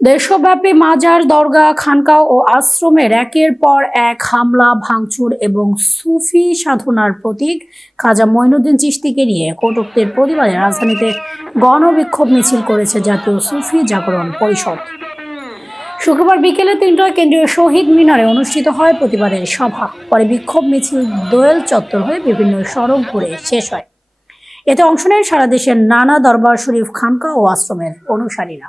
দেশব্যাপী মাজার দরগা খানকা ও আশ্রমের একের পর এক হামলা, ভাঙচুর এবং সুফি সাধনার প্রতীক খাজা মঈনুদ্দিন চিশতিকে নিয়ে কটুক্তির প্রতিবাদে রাজধানীতে গণবিক্ষোভ মিছিল করেছে জাতীয় সুফি জাগরণ পরিষদ। শুক্রবার বিকেলে তিনটায় কেন্দ্রীয় শহীদ মিনারে অনুষ্ঠিত হয় প্রতিবাদের সভা। পরে বিক্ষোভ মিছিল, দোয়েল চত্বর হয়ে বিভিন্ন সড়ক ঘুরে শেষ হয়। এতে অংশ নেন সারা দেশের নানা দরবার, শরীফ খানকা ও আশ্রমের অনুসারীরা।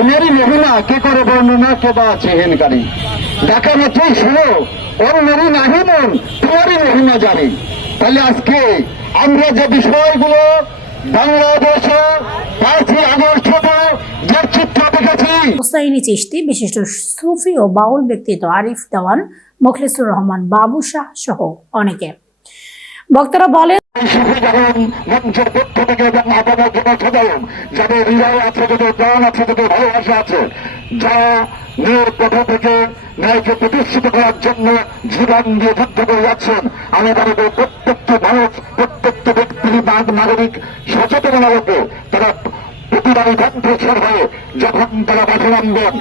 তোমারই মহিমা কে করে বর্ণনা কে বা আছে হেনকারী? ডাকা মাত্রই শুনো, ওর মরি নাহি মন, তোমারই মহিমা জানি। তাহলে আজকে আমরা যে বিষয়গুলো বাংলাদেশে পাঁচই আগস্ট হোসাইনি বিশিষ্ট সুফি ও বাউল ব্যক্তিত্ব আরিফ দেওয়ান, মুখলিসুর রহমান, বাবু শাহ সহ অনেকে। বক্তারা বলেন সুফি যখন মঞ্চের পক্ষ থেকে এবং আপনার জন্য সাধারণ যাদের হৃদয় আছে, যাদের প্রাণ আছে, যাদের ভালোবাসা আছে যারা ন্যায়ের পথ থেকে ন্যায়কে প্রতিষ্ঠিত করার জন্য জীবন দিয়ে যুদ্ধ করে যাচ্ছেন, আমি করি প্রত্যেকটি মানুষ, প্রত্যেকটি ব্যক্তি নাগরিক, সচেতন নাগরিক তারা প্রতিবারই কণ্ঠস্বর হয়ে যখন তারা মাঠে নামবেন,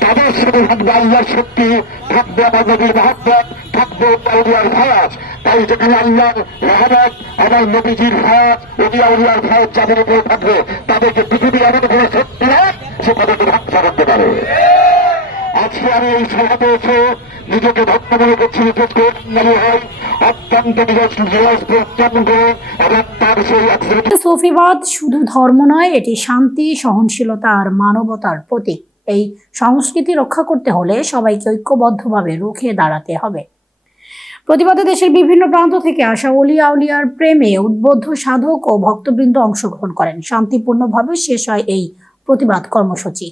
তাদের সাথে থাকবে আল্লাহর শক্তি, থাকবে আমার নবীর মহাব্বত থাকবে আউলিয়ার ভায়াজ তাই যেখানে আল্লাহর রহমত আমার নবীজির ভায়াজ উলিয়া উলিয়ার ভায়াজ যাদের উপরে থাকবে, তাদেরকে পৃথিবী এমন কোনো শক্তি নয় সে তাদেরকে ধ্বংস করতে পারে। আজকে আমি এই সভাতে এসে নিজেকে ধন্য মনে করছি বিশেষ করে বাঙালি হয়, অত্যন্ত সুফিবাদ শুধু ধর্ম নয়, এটি শান্তি, সহনশীলতা আর মানবতার প্রতীক। এই সংস্কৃতি রক্ষা করতে হলে সবাইকে ঐক্যবদ্ধভাবে রুখে দাঁড়াতে হবে। প্রতিবাদে দেশের বিভিন্ন প্রান্ত থেকে আসা অলিয়া আউলিয়ার প্রেমে উদ্বুদ্ধ সাধক ও ভক্তবৃন্দ অংশগ্রহণ করেন। শান্তিপূর্ণভাবে শেষ হয় এই প্রতিবাদ কর্মসূচি।